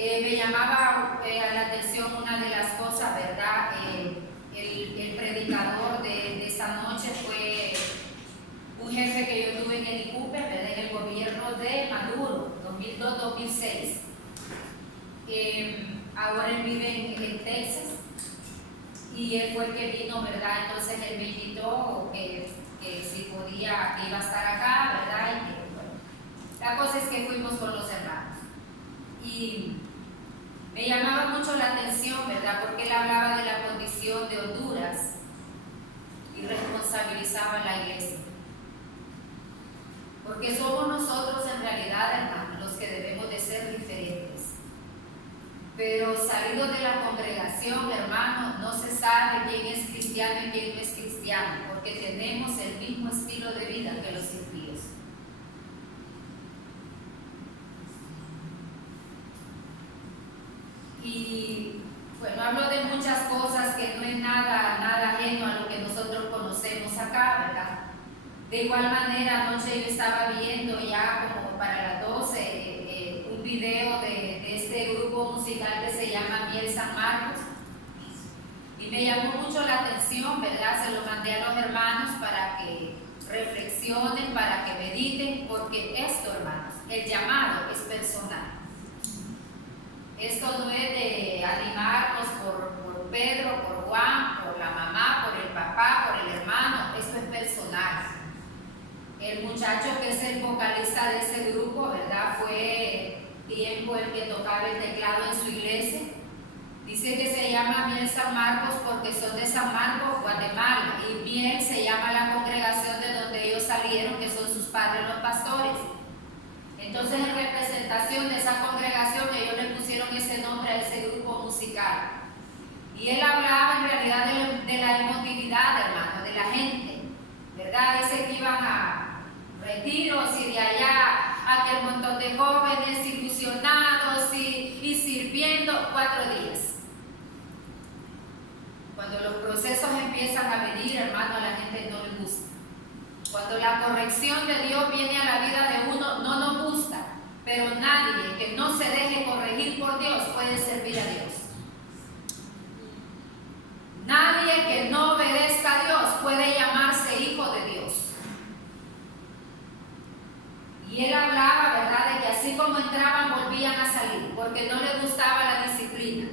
Me llamaba la atención una de las cosas, ¿verdad? El predicador de esa noche fue un jefe que yo tuve en el ICUPE, ¿verdad? En el gobierno de Maduro, 2002-2006. Ahora él vive en Texas y él fue el que vino, ¿verdad? Entonces él me invitó que si podía, que iba a estar acá, ¿verdad? Y que, bueno, la cosa es que fuimos con los hermanos. Y me llamaba mucho la atención, ¿verdad? Porque él hablaba de la condición de Honduras y responsabilizaba a la iglesia. Porque somos nosotros en realidad, hermanos, los que debemos de ser diferentes. Pero salido de la congregación, hermanos, no se sabe quién es cristiano y quién no es cristiano, porque tenemos el mismo estilo de vida que los impíos. Y bueno, hablo de muchas cosas que no es nada ajeno a lo que nosotros conocemos acá, ¿verdad? De igual manera, anoche yo estaba viendo ya como para las 12 un video de este grupo musical que se llama Miel San Marcos, y me llamó mucho la atención, ¿verdad? Se lo mandé a los hermanos para que reflexionen, para que mediten, porque esto, hermanos, el llamado es personal. Esto no es de animarnos por Pedro, por Juan, por la mamá, por el papá, por el hermano. Esto es personal. El muchacho que es el vocalista de ese grupo, ¿verdad? Fue tiempo el que tocaba el teclado en su iglesia. Dice que se llama Miel San Marcos porque son de San Marcos, Guatemala. Y Miel se llama la congregación de donde ellos salieron, que son sus padres los pastores. Entonces, en representación de esa congregación, ellos le pusieron ese nombre a ese grupo musical. Y él hablaba en realidad de la emotividad, hermano, de la gente, ¿verdad? Dice que iban a retiros y de allá aquel montón de jóvenes ilusionados y sirviendo 4 días. Cuando los procesos empiezan a venir, hermano, a la gente no le gusta. Cuando la corrección de Dios viene a la vida de uno, no nos gusta, pero nadie que no se deje corregir por Dios puede servir a Dios. Nadie que no obedezca a Dios puede llamarse hijo de Dios. Y él hablaba, ¿verdad?, de que así como entraban, volvían a salir, porque no les gustaba la disciplina.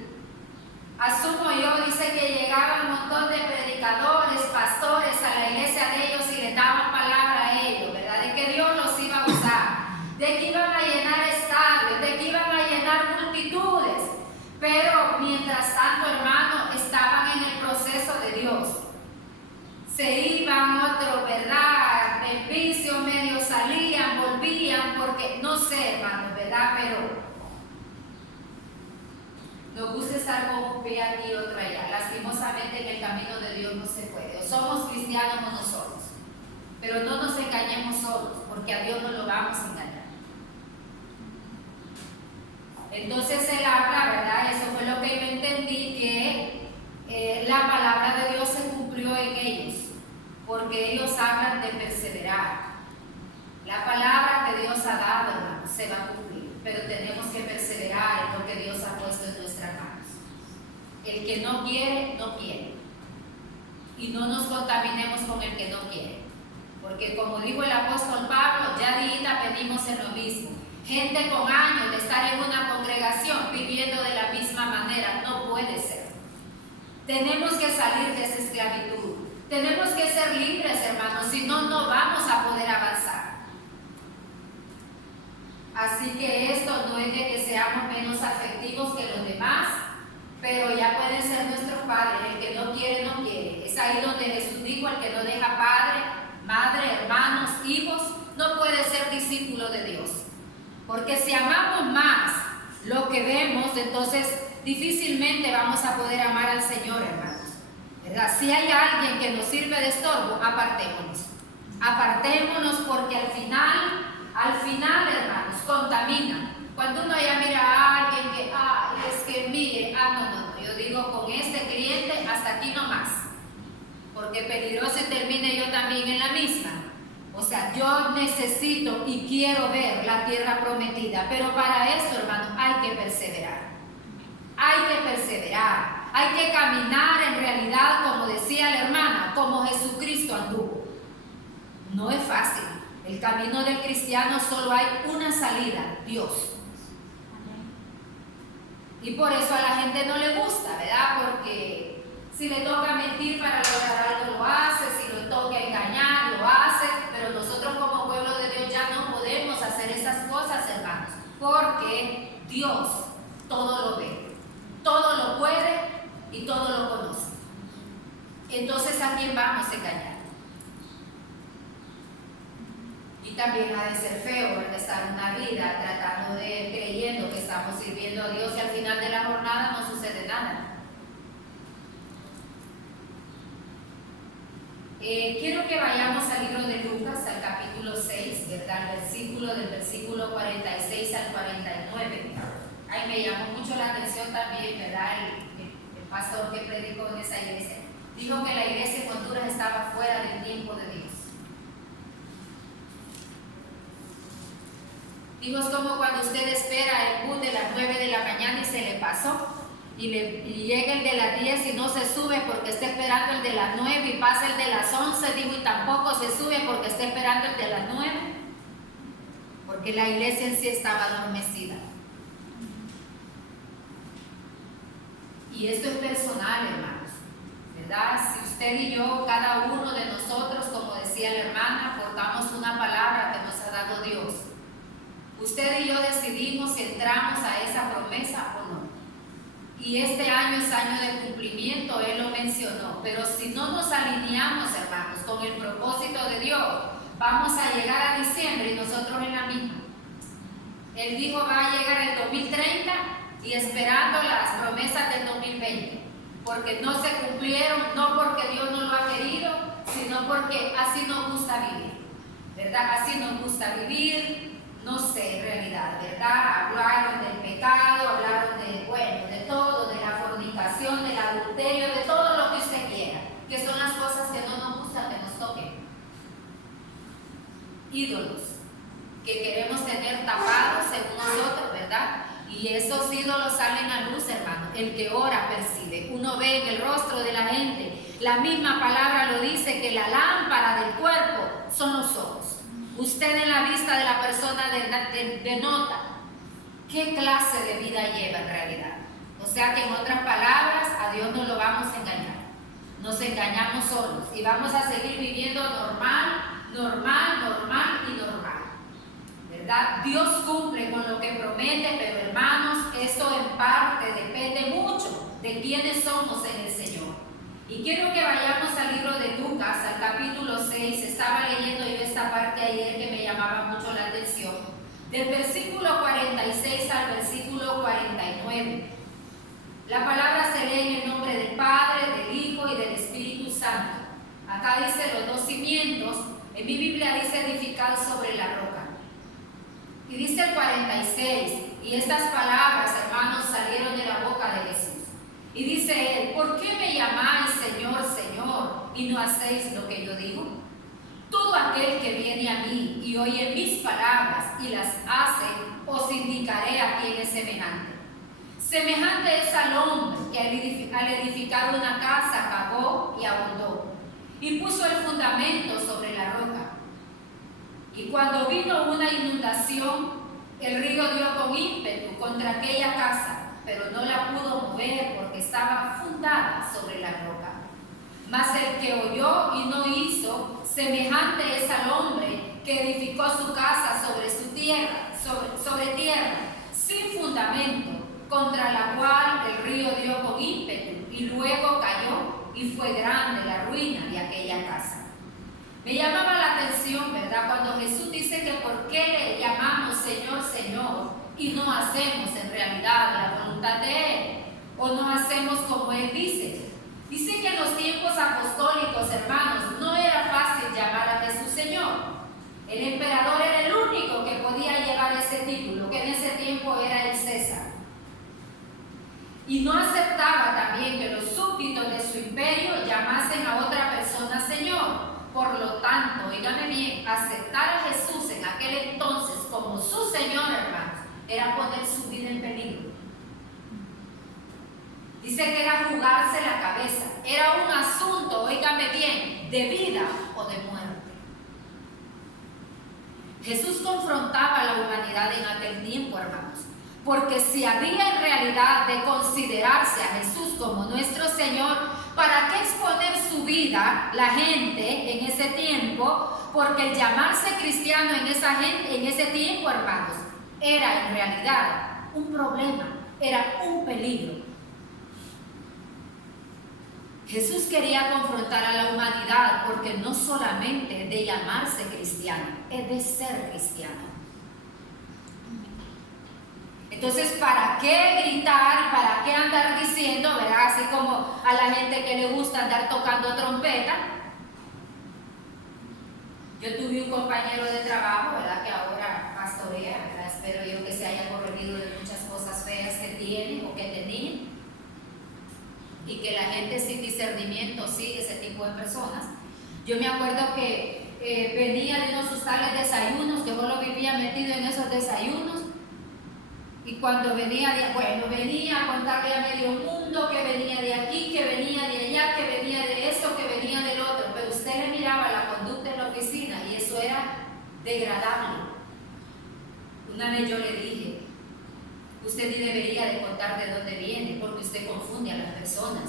Asumo yo, dice que llegaba un montón de predicadores, pastores a la iglesia de ellos y les daban palabra a ellos, ¿verdad? De que Dios los iba a usar, de que iban a llenar estadios, de que iban a llenar multitudes. Pero mientras tanto, hermano, estaban en el proceso de Dios. Se iban otros, ¿verdad? En vicio, medio salían, volvían, porque no sé, hermano, ¿verdad? Pero nos gusta estar con un pie aquí y otro allá. Lastimosamente en el camino de Dios no se puede. O somos cristianos o no somos. Pero no nos engañemos solos, porque a Dios no lo vamos a engañar. Entonces él habla, ¿verdad? Eso fue lo que yo entendí, que la palabra de Dios se cumplió en ellos, porque ellos hablan de perseverar. La palabra que Dios ha dado, hermano, se va a cumplir, pero tenemos que perseverar en lo que Dios ha puesto en nuestras manos. El que no quiere, no quiere. Y no nos contaminemos con el que no quiere. Porque como dijo el apóstol Pablo, ya ahorita pedimos en lo mismo. Gente con años de estar en una congregación viviendo de la misma manera, no puede ser. Tenemos que salir de esa esclavitud. Tenemos que ser libres, hermanos, si no, no vamos a poder avanzar. Así que esto no es de que seamos menos afectivos que los demás, pero ya pueden ser nuestros padres. El que no quiere, no quiere. Es ahí donde Jesús dijo: el que no deja padre, madre, hermanos, hijos, no puede ser discípulo de Dios. Porque si amamos más lo que vemos, entonces difícilmente vamos a poder amar al Señor, hermanos, ¿verdad? Si hay alguien que nos sirve de estorbo, apartémonos. Apartémonos, porque al final, hermanos, contamina. Cuando uno ya mira a alguien que, es que mire, no, yo digo, con este cliente hasta aquí no más, porque peligroso termine yo también en la misma. O sea, yo necesito y quiero ver la tierra prometida, pero para eso, hermanos, hay que perseverar. perseverar, hay que caminar en realidad, como decía la hermana, como Jesucristo anduvo. No es fácil. El camino del cristiano solo hay una salida, Dios. Y por eso a la gente no le gusta, ¿verdad? Porque si le toca mentir para lograr algo, lo hace, si le toca engañar, lo hace, pero nosotros como pueblo de Dios ya no podemos hacer esas cosas, hermanos, porque Dios todo lo ve, todo lo puede y todo lo conoce. Entonces, ¿a quién vamos a engañar? Y también ha de ser feo, ¿verdad? Estar una vida tratando de, creyendo que estamos sirviendo a Dios y al final de la jornada no sucede nada. Quiero que vayamos al libro de Lucas, al capítulo 6, ¿verdad? Del versículo 46 al 49. Ahí me llamó mucho la atención también, ¿verdad? El pastor que predicó en esa iglesia dijo que la iglesia en Honduras estaba fuera del tiempo de Dios. Digo, es como cuando usted espera el bus de las 9 de la mañana y se le pasó, y llega el de las 10 y no se sube porque está esperando el de las 9, y pasa el de las 11, digo, y tampoco se sube porque está esperando el de las 9, porque la iglesia en sí estaba adormecida. Y esto es personal, hermanos, ¿verdad? Si usted y yo, cada uno de nosotros, como decía la hermana, portamos una palabra que nos ha dado Dios. Usted y yo decidimos si entramos a esa promesa o no. Y este año es año de cumplimiento, Él lo mencionó. Pero si no nos alineamos, hermanos, con el propósito de Dios, vamos a llegar a diciembre y nosotros en la misma. Él dijo, va a llegar el 2030 y esperando las promesas del 2020. Porque no se cumplieron, no porque Dios no lo ha querido, sino porque así nos gusta vivir. ¿Verdad? Así nos gusta vivir. No sé, en realidad, ¿verdad? Hablaron del pecado, hablaron de todo, de la fornicación, del adulterio, de todo lo que usted quiera, que son las cosas que no nos gustan que nos toquen. Ídolos, que queremos tener tapados según nosotros, ¿verdad? Y esos ídolos salen a luz, hermano. El que ora percibe. Uno ve en el rostro de la gente. La misma palabra lo dice, que la lámpara del cuerpo son los ojos. Usted en la vista de la persona denota qué clase de vida lleva en realidad. O sea que en otras palabras, a Dios no lo vamos a engañar. Nos engañamos solos y vamos a seguir viviendo normal, ¿verdad? Dios cumple con lo que promete, pero hermanos, eso en parte depende mucho de quiénes somos en el Señor. Y quiero que vayamos al libro de Lucas, al capítulo 6. Estaba leyendo yo esta parte ayer que me llamaba mucho la atención. Del versículo 46 al versículo 49. La palabra se lee en el nombre del Padre, del Hijo y del Espíritu Santo. Acá dice los dos cimientos. En mi Biblia dice edificado sobre la roca. Y dice el 46. Y estas palabras, hermanos, salieron de la boca de Jesús. Y dice él, ¿por qué me llamáis Señor, Señor, y no hacéis lo que yo digo? Todo aquel que viene a mí y oye mis palabras y las hace, os indicaré a quién es semejante. Semejante es al hombre que al edificar una casa cavó y ahondó, y puso el fundamento sobre la roca. Y cuando vino una inundación, el río dio con ímpetu contra aquella casa, pero no la pudo mover porque estaba fundada sobre la roca. Mas el que oyó y no hizo, semejante es al hombre que edificó su casa sobre su tierra, sobre tierra, sin fundamento, contra la cual el río dio con ímpetu, y luego cayó, y fue grande la ruina de aquella casa. Me llamaba la atención, ¿verdad?, cuando Jesús dice que por qué le llamamos Señor, Señor, y no hacemos en realidad la voluntad de Él, o no hacemos como Él dice. Dice que en los tiempos apostólicos, hermanos, no era fácil llamar a Jesús Señor. El emperador era el único que podía llevar ese título, que en ese tiempo era el César. Y no aceptaba también que los súbditos de su imperio llamasen a otra persona Señor. Por lo tanto, oígame bien, aceptar a Jesús en aquel entonces como su Señor, hermanos, era poner su vida en peligro. Dice que era jugarse la cabeza. Era un asunto, óigame bien, de vida o de muerte. Jesús confrontaba a la humanidad en aquel tiempo, hermanos. Porque si había en realidad de considerarse a Jesús como nuestro Señor, ¿para qué exponer su vida la gente en ese tiempo? Porque el llamarse cristiano en ese tiempo, hermanos, era en realidad un problema, era un peligro. Jesús quería confrontar a la humanidad porque no solamente de llamarse cristiano, es de ser cristiano. Entonces, ¿para qué gritar? ¿Para qué andar diciendo, verdad? Así como a la gente que le gusta andar tocando trompeta. Yo tuve un compañero de trabajo, ¿verdad? Que ahora pastorea, ¿verdad? Espero yo que se haya corregido de muchas cosas feas que tiene o que tenía. Y que la gente sin discernimiento sigue ese tipo de personas. Yo me acuerdo que venía de unos tales desayunos, que yo lo vivía metido en esos desayunos. Y cuando venía a contarle a medio mundo que venía de aquí, que venía de allá, que venía de esto, que venía del otro. Pero usted le miraba la conducta en la oficina y eso era degradable. Una vez yo le dije, usted ni debería de contar de dónde viene, porque usted confunde a las personas.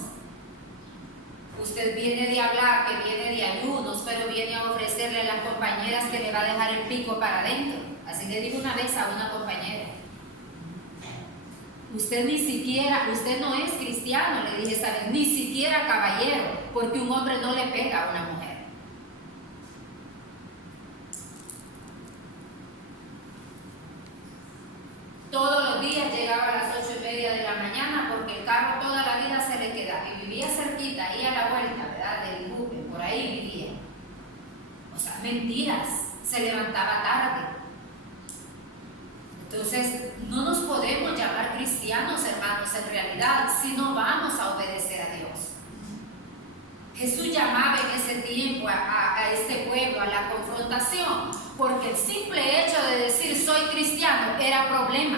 Usted viene de hablar que viene de ayunos, pero viene a ofrecerle a las compañeras que le va a dejar el pico para adentro. Así le dije una vez a una compañera. Usted no es cristiano, le dije, ¿sabes? Ni siquiera caballero, porque un hombre no le pega a una mujer. Todos los días llegaba a las 8:30 de la mañana porque el carro toda la vida se le quedaba y vivía cerquita, ahí a la vuelta, ¿verdad? Del buque, por ahí vivía. O sea, mentiras, se levantaba tarde. Entonces, no nos podemos llamar cristianos, hermanos, en realidad, si no vamos a obedecer a Dios. Jesús llamaba en ese tiempo a este pueblo a la confrontación, porque el simple hecho de decir soy cristiano era problema.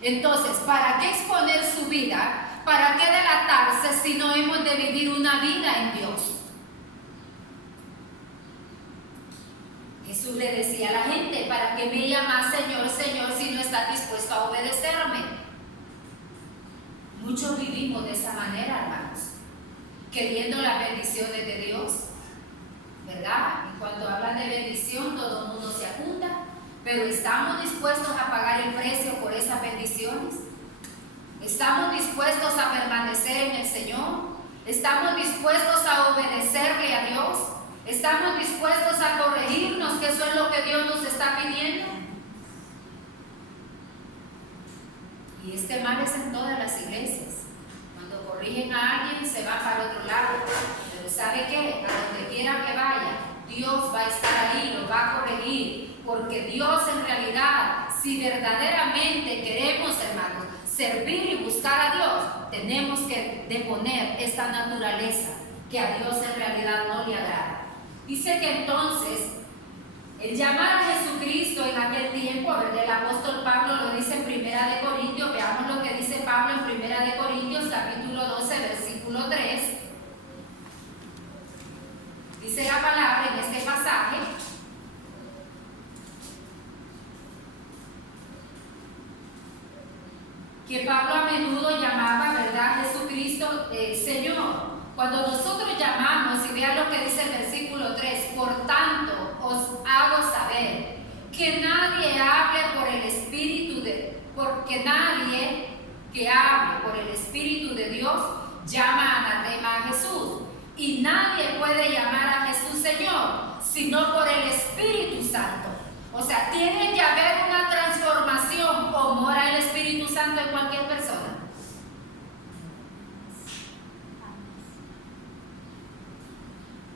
Entonces, ¿para qué exponer su vida? ¿Para qué delatarse si no hemos de vivir una vida en Dios? Jesús le decía a la gente, ¿para qué me llamas Señor, Señor, si no estás dispuesto a obedecerme? Muchos vivimos de esa manera, hermanos, queriendo las bendiciones de Dios, ¿verdad? Y cuando hablan de bendición, todo el mundo se apunta, pero ¿estamos dispuestos a pagar el precio por esas bendiciones? ¿Estamos dispuestos a permanecer en el Señor? ¿Estamos dispuestos a obedecerle a Dios? ¿Estamos dispuestos a corregirnos, que eso es lo que Dios nos está pidiendo? Y este mal es en todas las iglesias. Cuando corrigen a alguien, se va para otro lado. Pero ¿sabe qué? A donde quiera que vaya, Dios va a estar ahí, lo va a corregir. Porque Dios en realidad, si verdaderamente queremos, hermanos, servir y buscar a Dios, tenemos que deponer esta naturaleza que a Dios en realidad no le agrada. Dice que entonces, el llamar a Jesucristo en aquel tiempo, ¿verdad? El apóstol Pablo lo dice en 1 de Corintios, veamos lo que dice Pablo en 1 de Corintios, capítulo 12, versículo 3. Dice la palabra en este pasaje, que Pablo a menudo llamaba, ¿verdad?, a Jesucristo Señor. Cuando nosotros llamamos, y vean lo que dice el versículo 3, por tanto os hago saber que nadie hable por el Espíritu porque nadie que hable por el Espíritu de Dios llama anatema a Jesús. Y nadie puede llamar a Jesús Señor, sino por el Espíritu Santo. O sea, tiene que haber una transformación o mora el Espíritu Santo en cualquier persona.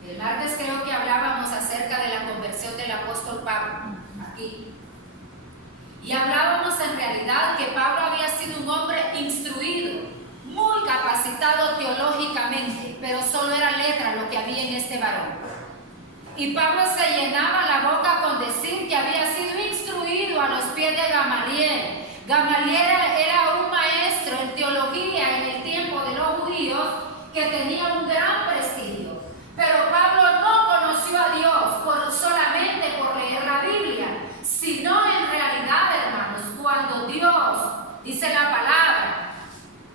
El martes creo que hablábamos acerca de la conversión del apóstol Pablo, aquí. Y hablábamos en realidad que Pablo había sido un hombre instruido, muy capacitado teológicamente, pero solo era letra lo que había en este varón. Y Pablo se llenaba la boca con decir que había sido instruido a los pies de Gamaliel. Gamaliel era un maestro en teología judíos que tenían un gran prestigio. Pero Pablo no conoció a Dios solamente por leer la Biblia, sino en realidad, hermanos, cuando Dios, dice la palabra,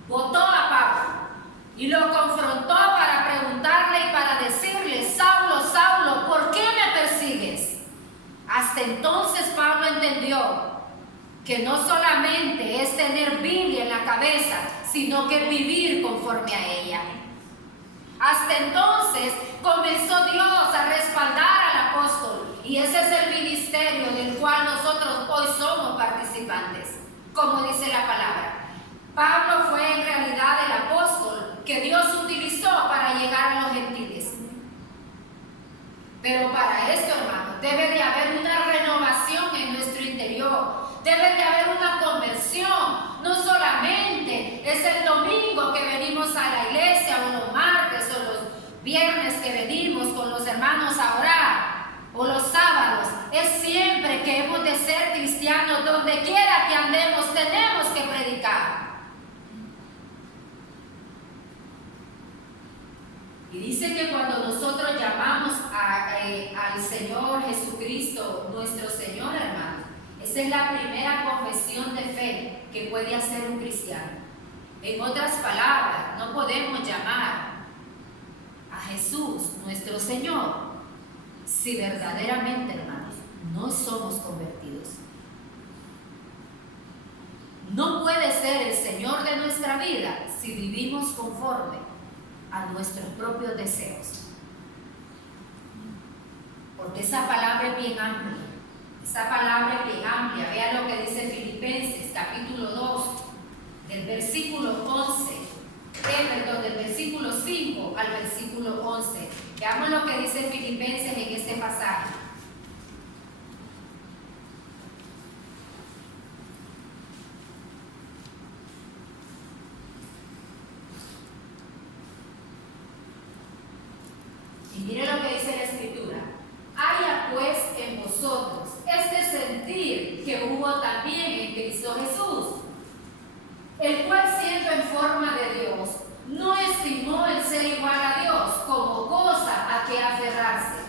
botó a Pablo y lo confrontó para preguntarle y para decirle: Saulo, Saulo, ¿por qué me persigues? Hasta entonces Pablo entendió que no solamente es tener Biblia en la cabeza, sino que vivir conforme a ella. Hasta entonces comenzó Dios a respaldar al apóstol, y ese es el ministerio del cual nosotros hoy somos participantes, como dice la palabra. Pablo fue en realidad el apóstol que Dios utilizó para llegar a los gentiles. Pero para esto, hermano, debe de haber una renovación en nuestro interior. Debe de haber una conversión. No solamente es el domingo que venimos a la iglesia, o los martes, o los viernes que venimos con los hermanos a orar, o los sábados. Es siempre que hemos de ser cristianos. Donde quiera que andemos, tenemos que predicar. Y dice que cuando nosotros llamamos al Señor Jesucristo, nuestro Señor, hermano, esa es la primera confesión de fe que puede hacer un cristiano. En otras palabras, no podemos llamar a Jesús, nuestro Señor, si verdaderamente, hermanos, no somos convertidos. No puede ser el Señor de nuestra vida si vivimos conforme a nuestros propios deseos. Porque esa palabra es bien amplia. Esa palabra es bien amplia. Vean lo que dice Filipenses, capítulo 2, del versículo 11. Del versículo 5 al versículo 11. Veamos lo que dice Filipenses en este pasaje. Y mire lo que dice la Escritura: haya pues en vosotros este sentir que hubo también en Cristo Jesús, el cual, siendo en forma de Dios, no estimó el ser igual a Dios como cosa a que aferrarse,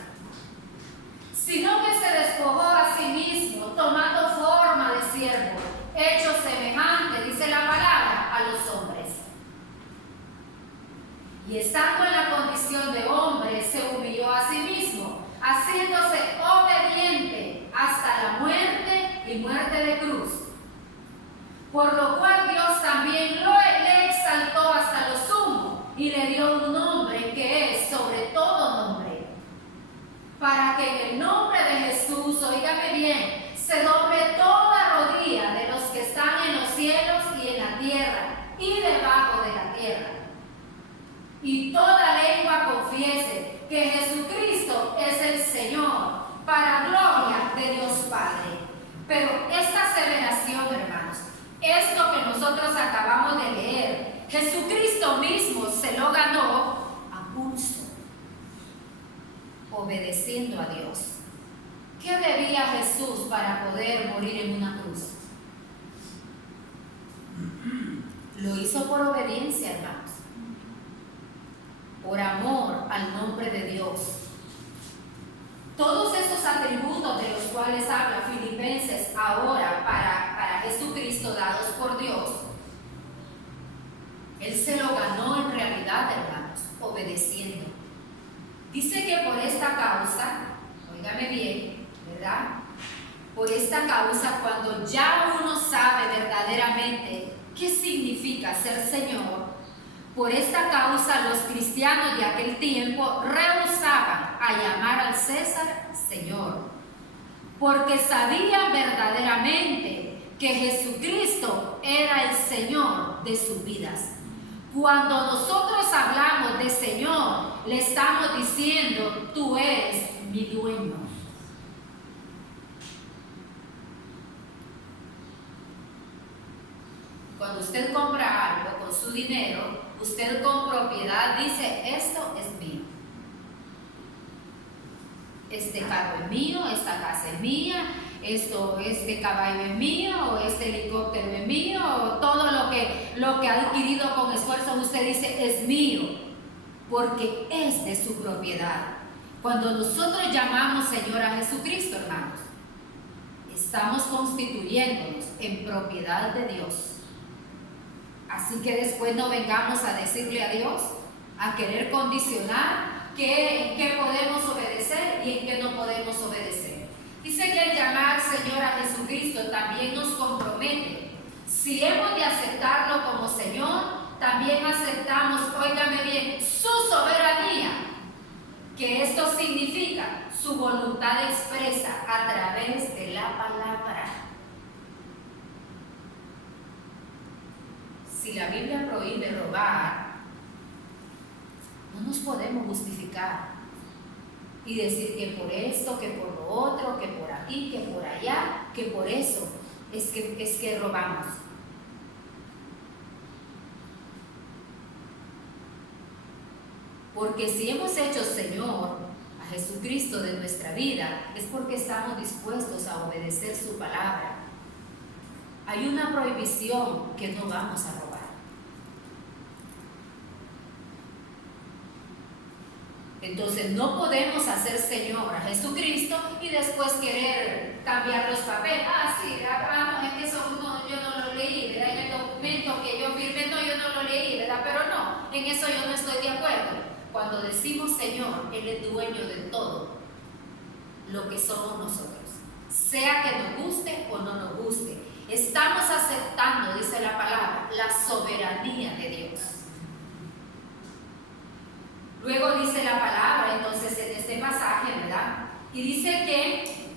sino que se despojó a sí mismo, tomando forma de siervo, hecho semejante, dice la palabra, a los hombres. Y estando en la condición de hombre, se humilló a sí mismo, haciéndose obediente hasta la muerte y muerte de cruz. Por lo cual Dios también le exaltó hasta lo sumo y le dio un nombre que es sobre todo nombre, para que en el nombre de Jesús, oígame bien, se doble toda rodilla de los que están en los cielos y en la tierra y debajo de la tierra, y toda lengua confiese que Jesucristo es el Señor, para gloria de Dios Padre. Pero esta aseveración, hermanos, esto que nosotros acabamos de leer, Jesucristo mismo se lo ganó a pulso, obedeciendo a Dios. ¿Qué debía Jesús para poder morir en una cruz? Lo hizo por obediencia, hermanos, por amor al nombre de Dios. Todos esos atributos de los cuales habla Filipenses ahora para Jesucristo, dados por Dios, Él se lo ganó en realidad, hermanos, obedeciendo. Dice que por esta causa, óigame bien, ¿verdad? Por esta causa, cuando ya uno sabe verdaderamente qué significa ser Señor, por esta causa los cristianos de aquel tiempo rehusaban a llamar al César Señor, porque sabían verdaderamente que Jesucristo era el Señor de sus vidas. Cuando nosotros hablamos de Señor, le estamos diciendo: tú eres mi dueño. Cuando usted compra algo con su dinero, usted con propiedad dice: esto es mío. Este carro es mío, esta casa es mía, este caballo es mío, o este helicóptero es mío, o todo lo lo que ha adquirido con esfuerzo, usted dice, es mío, porque es de su propiedad. Cuando nosotros llamamos Señor a Jesucristo, hermanos, estamos constituyéndonos en propiedad de Dios. Así que después no vengamos a decirle a Dios, a querer condicionar en qué podemos obedecer y en qué no podemos obedecer. Dice que el llamar Señor a Jesucristo también nos compromete. Si hemos de aceptarlo como Señor, también aceptamos, óigame bien, su soberanía, que esto significa su voluntad expresa a través de la palabra. Si la Biblia prohíbe robar, no nos podemos justificar y decir que por esto, que por lo otro, que por aquí, que por allá, que por eso es que robamos. Porque si hemos hecho Señor a Jesucristo de nuestra vida, es porque estamos dispuestos a obedecer su palabra. Hay una prohibición que no vamos a robar. Entonces no podemos hacer Señor a Jesucristo y después querer cambiar los papeles. Sí, no, es que eso no, yo no lo leí, ¿verdad? En el documento que yo firmé, no, yo no lo leí, ¿verdad? Pero no, en eso yo no estoy de acuerdo. Cuando decimos Señor, Él es dueño de todo lo que somos nosotros. Sea que nos guste o no nos guste. Estamos aceptando, dice la palabra, la soberanía de Dios. Luego dice la palabra, entonces, en este pasaje, ¿verdad? Y dice que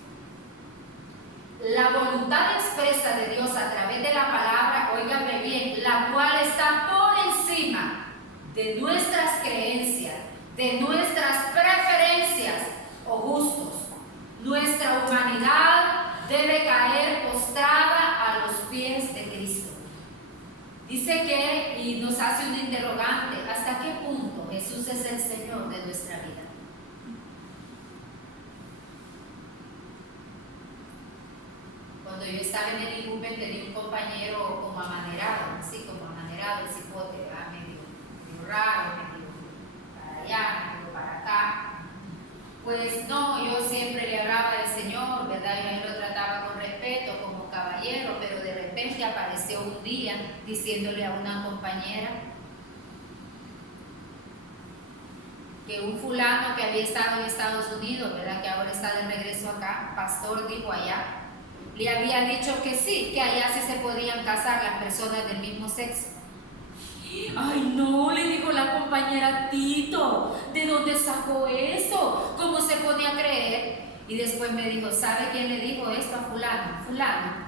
la voluntad expresa de Dios a través de la palabra, óigame bien, la cual está por encima de nuestras creencias, de nuestras preferencias o gustos. Nuestra humanidad debe caer postrada a los pies de Cristo. Dice que, y nos hace un interrogante, ¿hasta qué punto Jesús es el Señor de nuestra vida? Cuando yo estaba en el IUPE tenía un compañero como amanerado, así como amanerado, el cipote, ¿verdad? medio raro, medio para allá, medio para acá. Pues no, yo siempre le hablaba del Señor, ¿verdad? Yo a él lo trataba con respeto, como caballero, pero de repente apareció un día diciéndole a una compañera que un fulano que había estado en Estados Unidos, ¿verdad? Que ahora está de regreso acá, pastor, dijo allá, le había dicho que sí, que allá sí se podían casar las personas del mismo sexo. Ay, no, le dijo la compañera, Tito, ¿de dónde sacó eso? ¿Cómo se pone a creer? Y después me dijo, ¿sabe quién le dijo esto a fulano? Fulano.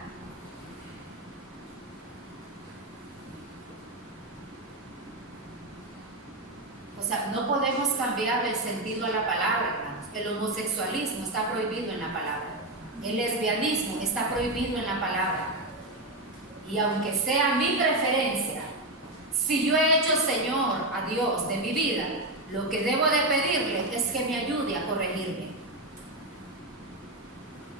O sea, no podemos cambiarle el sentido a la palabra, hermanos. El homosexualismo está prohibido en la palabra. El lesbianismo está prohibido en la palabra. Y aunque sea mi preferencia, si yo he hecho Señor a Dios de mi vida, lo que debo de pedirle es que me ayude a corregirme.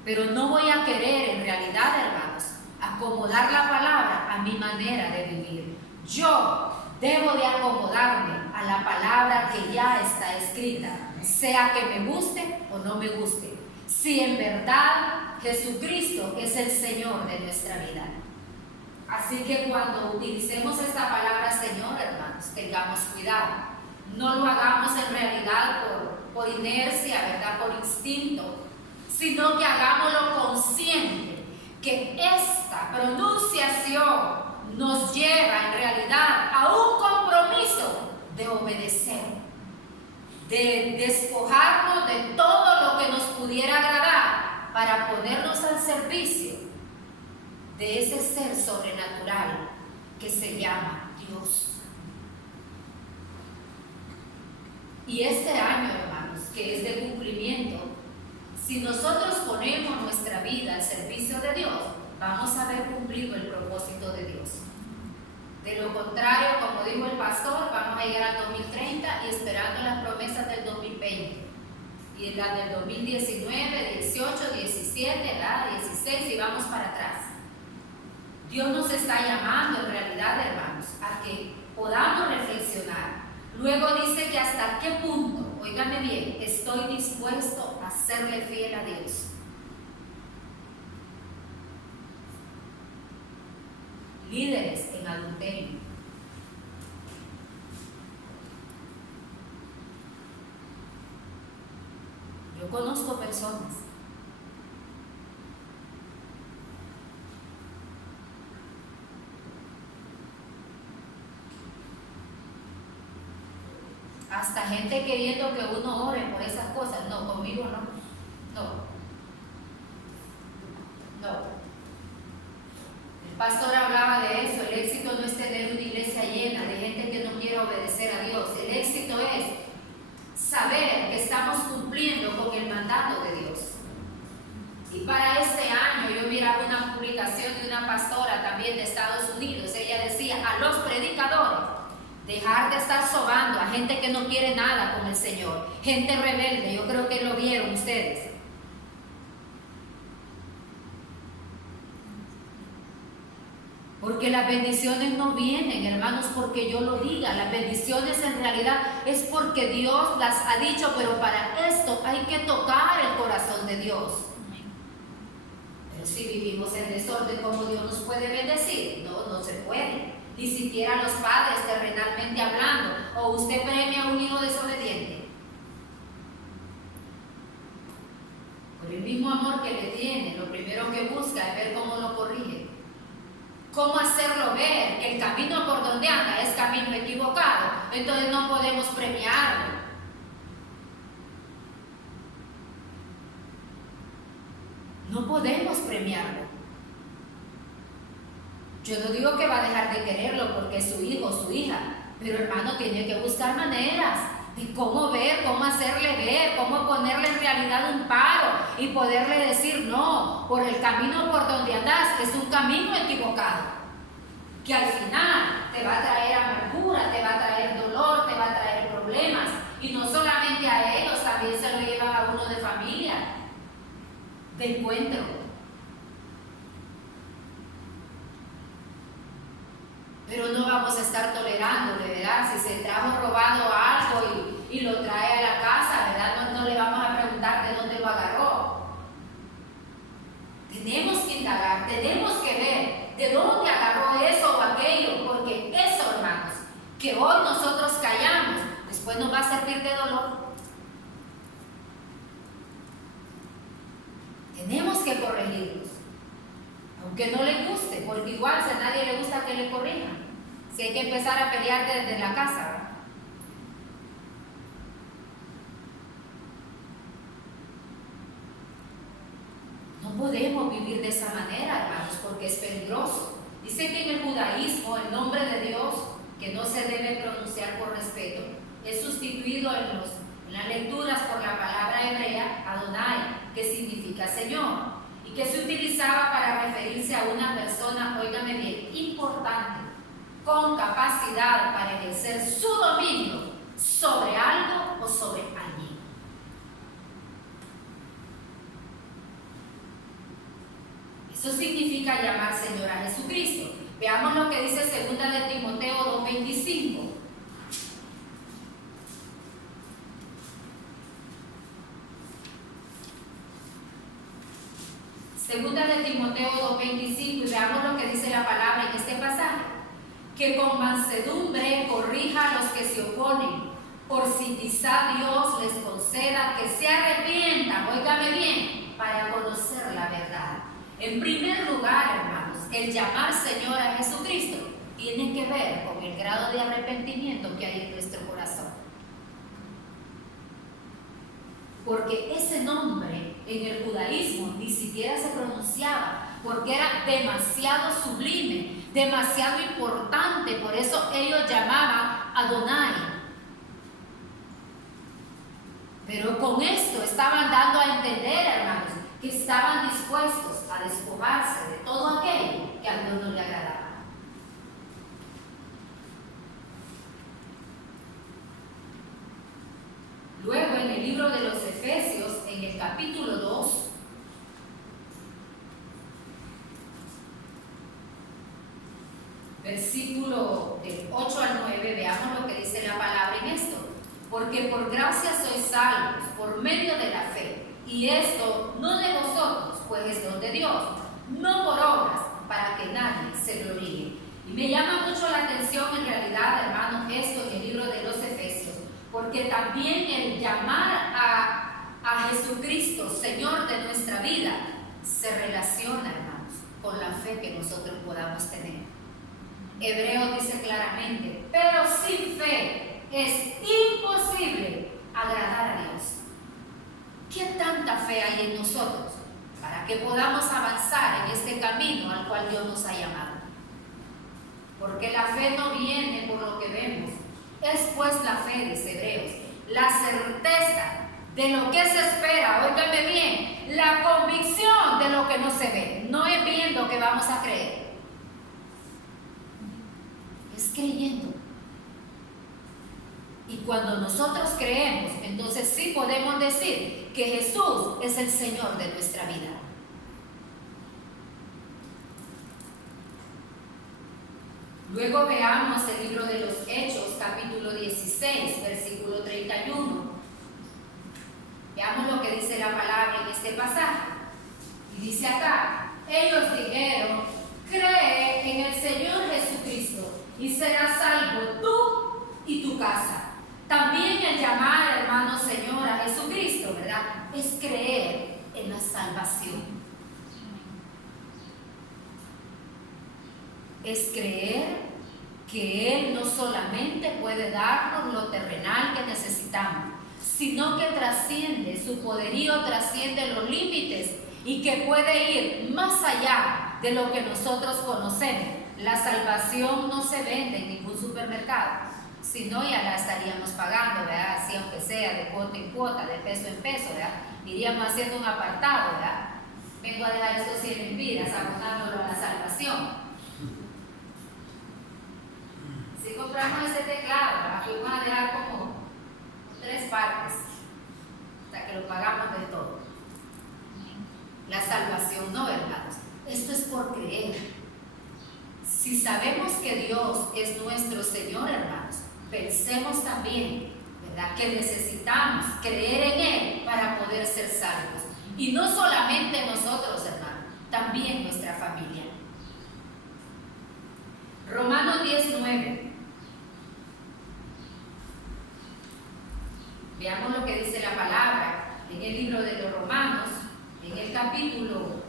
Pero no voy a querer en realidad, hermanos, acomodar la palabra a mi manera de vivir. Yo debo de acomodarme a la palabra que ya está escrita, sea que me guste o no me guste. Si en verdad Jesucristo es el Señor de nuestra vida. Así que cuando utilicemos esta palabra Señor, hermanos, tengamos cuidado. No lo hagamos en realidad por inercia, ¿verdad? Por instinto, sino que hagámoslo consciente que esta pronunciación nos lleva en realidad a un compromiso de obedecer, de despojarnos de todo lo que nos pudiera agradar para ponernos al servicio de ese ser sobrenatural que se llama Dios. Y este año, hermanos, que es de cumplimiento, si nosotros ponemos nuestra vida al servicio de Dios, vamos a haber cumplido el propósito de Dios. De lo contrario, como dijo el pastor, vamos a llegar al 2030 y esperando las promesas del 2020. Y las del 2019, 18, 17, 16 y vamos para atrás. Dios nos está llamando en realidad, hermanos, a que podamos reflexionar. Luego dice que hasta qué punto, óigame bien, estoy dispuesto a serle fiel a Dios. Líderes en adulterio. Yo conozco personas hasta gente queriendo que uno ore por esas cosas. No, conmigo no. El pastor hablaba de eso. El éxito no es tener una iglesia llena de gente que no quiere obedecer a Dios. El éxito es saber que estamos cumpliendo con el mandato de Dios. Y para este año yo miraba una publicación de una pastora también de Estados Unidos. Ella decía a los predicadores: dejar de estar sobando a gente que no quiere nada con el Señor, gente rebelde. Yo creo que lo vieron ustedes. Porque las bendiciones no vienen, hermanos, porque yo lo diga. Las bendiciones en realidad es porque Dios las ha dicho, pero para esto hay que tocar el corazón de Dios. Pero si vivimos en desorden, ¿cómo Dios nos puede bendecir? No se puede. Ni siquiera los padres, terrenalmente hablando. ¿O usted premia a un hijo desobediente? Por el mismo amor que le tiene, lo primero que busca es ver cómo lo corrige. Cómo hacerlo ver que el camino por donde anda es camino equivocado. Entonces no podemos premiarlo. No podemos premiarlo. Yo no digo que va a dejar de quererlo porque es su hijo o su hija, pero hermano, tiene que buscar maneras de cómo ver, cómo hacerle ver, cómo ponerle en realidad un paro y poderle decir: no, por el camino por donde andas es un camino equivocado, que al final te va a traer amargura, te va a traer dolor, te va a traer problemas, y no solamente a ellos, también se lo llevan a uno de familia, de encuentro. Pero no vamos a estar tolerándole, ¿verdad? Si se trajo robado algo y lo trae a la casa, ¿verdad? No le vamos a preguntar de dónde lo agarró. Tenemos que indagar, tenemos que ver de dónde agarró eso o aquello, porque eso, hermanos, que hoy nosotros callamos, después nos va a servir de dolor. Tenemos que corregirlos, aunque no les guste, porque igual si a nadie le gusta que le corrijan. Si hay que empezar a pelear desde la casa, ¿verdad? No podemos vivir de esa manera, hermanos, porque es peligroso. Dice que en el judaísmo el nombre de Dios, que no se debe pronunciar por respeto, es sustituido en las lecturas por la palabra hebrea Adonai, que significa Señor, y que se utilizaba para referirse a una persona, óigame bien, importante, con capacidad para ejercer su dominio sobre algo o sobre alguien. Eso significa llamar Señor a Jesucristo. Veamos lo que dice 2 de Timoteo 2:25. Segunda de Timoteo 2:25, y veamos lo que dice la palabra en este pasaje: que con mansedumbre corrija a los que se oponen, por si quizá Dios les conceda que se arrepientan, óigame bien, para conocer la verdad. En primer lugar, hermanos, el llamar Señor a Jesucristo tiene que ver con el grado de arrepentimiento que hay en nuestro corazón. Porque ese nombre en el judaísmo ni siquiera se pronunciaba, porque era demasiado sublime, demasiado importante. Por eso ellos llamaban Adonai. Pero con esto estaban dando a entender, hermanos, que estaban dispuestos a despojarse de todo aquello que a Dios no le agradaba. Luego, en el libro de los Efesios, en el capítulo 2, versículo del 8 al 9, veamos lo que dice la palabra en esto. Porque por gracia sois salvos, por medio de la fe. Y esto no de vosotros, pues es don de Dios, no por obras, para que nadie se gloríe. Y me llama mucho la atención en realidad, hermanos, esto en el libro de los Efesios, porque también el llamar a Jesucristo, Señor de nuestra vida, se relaciona, hermanos, con la fe que nosotros podamos tener. Hebreo dice claramente, pero sin fe es imposible agradar a Dios. ¿Qué tanta fe hay en nosotros para que podamos avanzar en este camino al cual Dios nos ha llamado? Porque la fe no viene por lo que vemos, es pues la fe, dice Hebreos, la certeza de lo que se espera, óigame bien, la convicción de lo que no se ve. No es viendo que vamos a creer, es creyendo. Y cuando nosotros creemos, entonces sí podemos decir que Jesús es el Señor de nuestra vida. Luego veamos el libro de los Hechos, capítulo 16, versículo 31. Veamos lo que dice la palabra en este pasaje. Y dice acá, ellos dijeron, cree en el Señor Jesucristo y serás salvo tú y tu casa. También el llamar, hermano, Señor a Jesucristo, ¿verdad? Es creer en la salvación. Es creer que Él no solamente puede darnos lo terrenal que necesitamos, sino que trasciende, su poderío trasciende los límites y que puede ir más allá de lo que nosotros conocemos. La salvación no se vende en ningún supermercado. Si no, ya la estaríamos pagando, ¿verdad? Así, aunque sea de cuota en cuota, de peso en peso, ¿verdad? Iríamos haciendo un apartado, ¿verdad? Vengo a dejar estos 100 lempiras, abonándolo a la salvación. Si compramos este teclado, ¿verdad? Fuimos a dejar como 3 partes, hasta que lo pagamos del todo. La salvación no, hermanos. Esto es por creer. Si sabemos que Dios es nuestro Señor, hermanos, pensemos también, ¿verdad?, que necesitamos creer en Él para poder ser salvos. Y no solamente nosotros, hermanos, también nuestra familia. Romanos 10:9. Veamos lo que dice la palabra en el libro de los Romanos, en el capítulo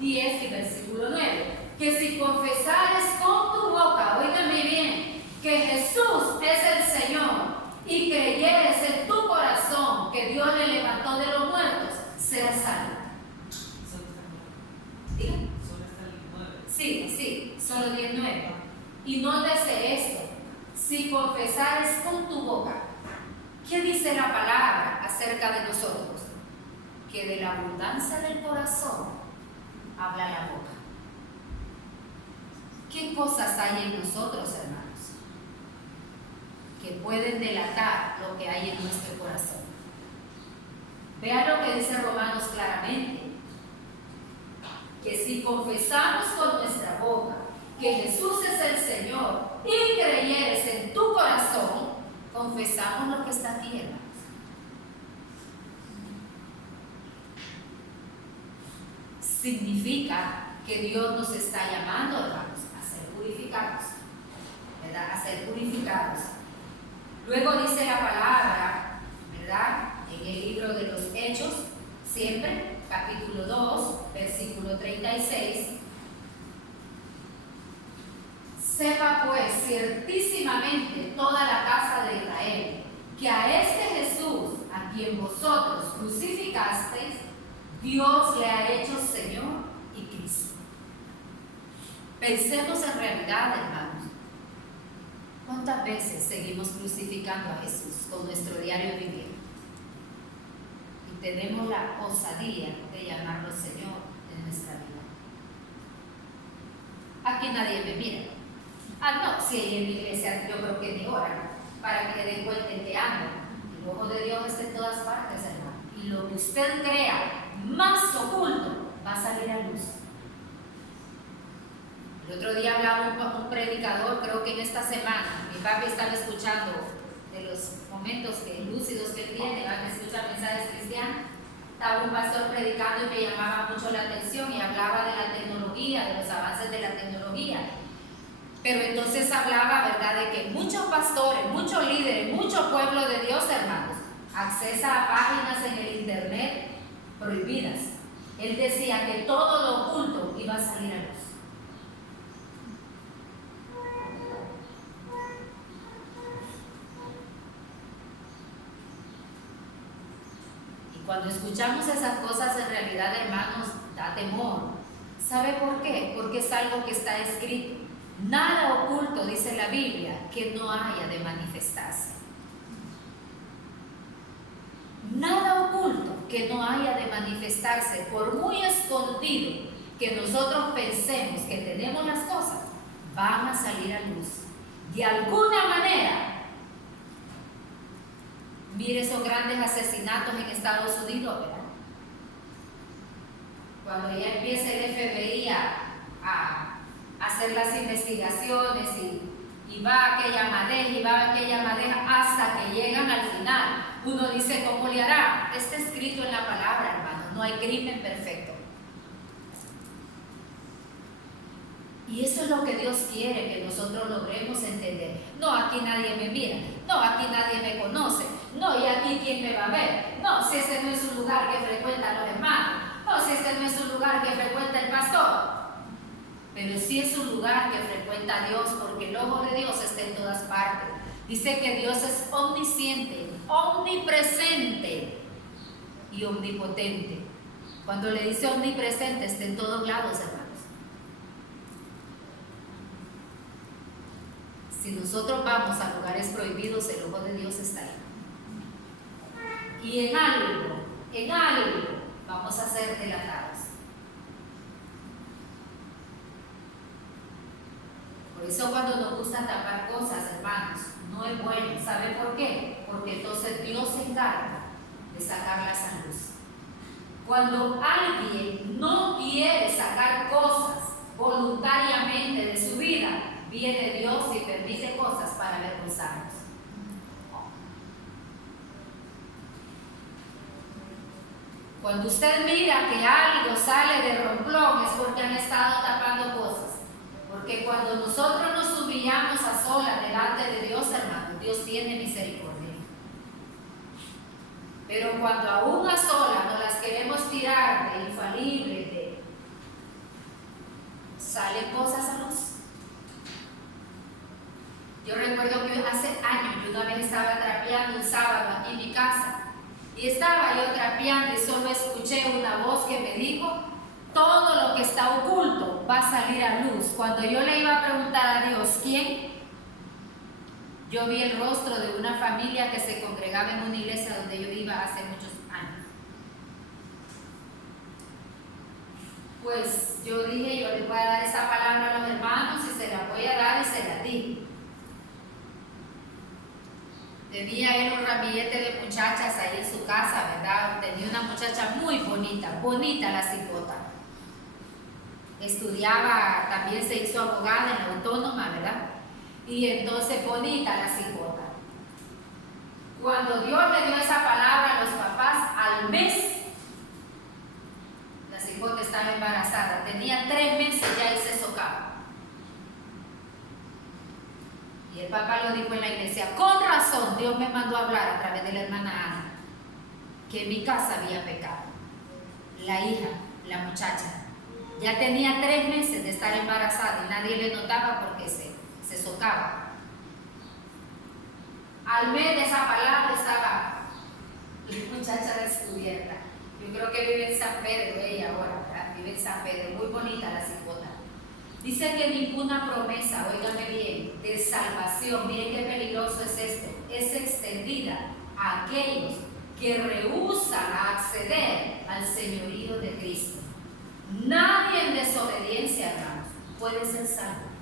10 y versículo 9. Que si confesares con tu boca, óigame bien, que Jesús es el Señor y creyeres en tu corazón que Dios le levantó de los muertos, serás salvo. ¿Diga? Sí, solo 10:9. Y no desee esto, si confesares con tu boca. ¿Qué dice la palabra acerca de nosotros? Que de la abundancia del corazón habla la boca. ¿Qué cosas hay en nosotros, hermanos, que pueden delatar lo que hay en nuestro corazón? Vean lo que dice Romanos claramente, que si confesamos con nuestra boca que Jesús es el Señor y creyeres en tu corazón, confesamos lo que está aquí, hermanos. Significa que Dios nos está llamando, hermanos, purificados, ¿verdad? A ser purificados. Luego dice la palabra, ¿verdad?, en el libro de los Hechos, siempre, capítulo 2, versículo 36. Sepa pues ciertísimamente toda la casa de Israel, que a este Jesús, a quien vosotros crucificasteis, Dios le ha hecho Señor y Cristo. Pensemos en realidad, hermanos, ¿cuántas veces seguimos crucificando a Jesús con nuestro diario vivir? Y tenemos la osadía de llamarlo Señor en nuestra vida. Aquí nadie me mira. No, si hay en la iglesia, yo creo que ni oran para que den cuenta en que ando. El ojo de Dios está en todas partes, hermano. Y lo que usted crea más oculto va a salir a luz. El otro día hablaba un predicador, creo que en esta semana, mi papi estaba escuchando de los momentos lúcidos que él tiene, que escucha mensajes cristianos. Estaba un pastor predicando y me llamaba mucho la atención y hablaba de la tecnología, de los avances de la tecnología. Pero entonces hablaba, ¿verdad?, de que muchos pastores, muchos líderes, mucho pueblo de Dios, hermanos, accesa a páginas en el internet prohibidas. Él decía que todo lo oculto iba a salir a luz. Y cuando escuchamos esas cosas, en realidad, hermanos, da temor. ¿Sabe por qué? Porque es algo que está escrito. Nada oculto, dice la Biblia, que no haya de manifestarse. Nada oculto que no haya de manifestarse, por muy escondido que nosotros pensemos que tenemos las cosas, van a salir a luz. De alguna manera. Mire esos grandes asesinatos en Estados Unidos, ¿verdad? Cuando ya empieza el FBI a hacer las investigaciones y va aquella madeja hasta que llegan al final. Uno dice, ¿cómo le hará? Está escrito en la palabra, hermano, no hay crimen perfecto. Y eso es lo que Dios quiere que nosotros logremos entender. No, aquí nadie me mira, no, aquí nadie me conoce, no, y aquí quién me va a ver. No, si este no es un lugar que frecuentan los hermanos, no, si este no es un lugar que frecuenta el pastor. Pero sí es un lugar que frecuenta a Dios, porque el ojo de Dios está en todas partes. Dice que Dios es omnisciente, omnipresente y omnipotente. Cuando le dice omnipresente, está en todos lados, hermanos. Si nosotros vamos a lugares prohibidos, el ojo de Dios está ahí. Y en algo, vamos a ser delatados. Por eso cuando nos gusta tapar cosas, hermanos, no es bueno. ¿Sabe por qué? Porque entonces Dios se encarga de sacarlas a luz. Cuando alguien no quiere sacar cosas voluntariamente de su vida, viene Dios y permite cosas para avergonzarnos. Cuando usted mira que algo sale de romplón, es porque han estado tapando cosas. Porque cuando nosotros nos humillamos a solas delante de Dios, hermano, Dios tiene misericordia. Pero cuando aún a solas nos las queremos tirar de infalible, salen cosas a luz. Yo recuerdo que hace años, yo una vez estaba trapeando un sábado aquí en mi casa, y estaba yo trapeando y solo escuché una voz que me dijo: todo lo que está oculto va a salir a luz. Cuando yo le iba a preguntar a Dios, ¿quién? Yo vi el rostro de una familia que se congregaba en una iglesia donde yo iba hace muchos años. Pues yo dije, yo le voy a dar esa palabra a los hermanos y se la voy a dar y se la di. Tenía él un ramillete de muchachas ahí en su casa, ¿verdad? Tenía una muchacha muy bonita, bonita la cipota. Estudiaba, también se hizo abogada en la Autónoma, ¿verdad? Y entonces bonita la cipota. Cuando Dios le dio esa palabra a los papás, al mes, la cipota estaba embarazada. Tenía 3 meses ya y se socava. Y el papá lo dijo en la iglesia: con razón, Dios me mandó a hablar a través de la hermana Ana, que en mi casa había pecado. La hija, la muchacha, ya tenía 3 meses de estar embarazada y nadie le notaba porque se socava. Al mes de esa palabra estaba la muchacha descubierta. Yo creo que vive en San Pedro, ella ahora, ¿verdad? Vive en San Pedro, muy bonita la cipota. Dice que ninguna promesa, óigame bien, de salvación, miren qué peligroso es esto, es extendida a aquellos que rehúsan a acceder al señorío de Cristo. Nadie en desobediencia, hermanos, puede ser salvo.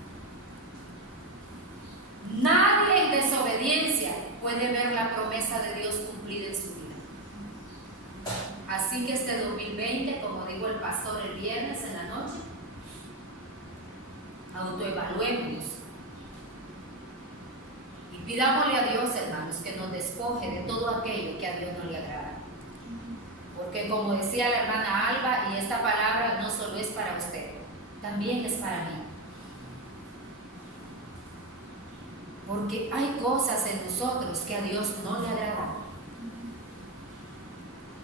Nadie en desobediencia puede ver la promesa de Dios cumplida en su vida. Así que este 2020, como dijo el pastor el viernes en la noche, autoevaluémonos y pidámosle a Dios, hermanos, que nos despoje de todo aquello que a Dios no le agrada. Porque como decía la hermana Alba, y esta palabra no solo es para usted, también es para mí. Porque hay cosas en nosotros que a Dios no le agradan.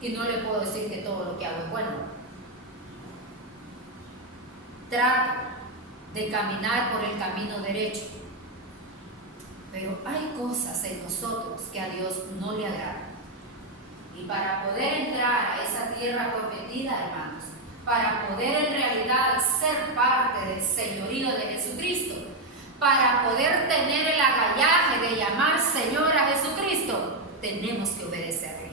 Y no le puedo decir que todo lo que hago es bueno. Trato de caminar por el camino derecho. Pero hay cosas en nosotros que a Dios no le agradan. Y para poder entrar a esa tierra prometida, hermanos, para poder en realidad ser parte del señorío de Jesucristo, para poder tener el agallaje de llamar Señor a Jesucristo, tenemos que obedecerle.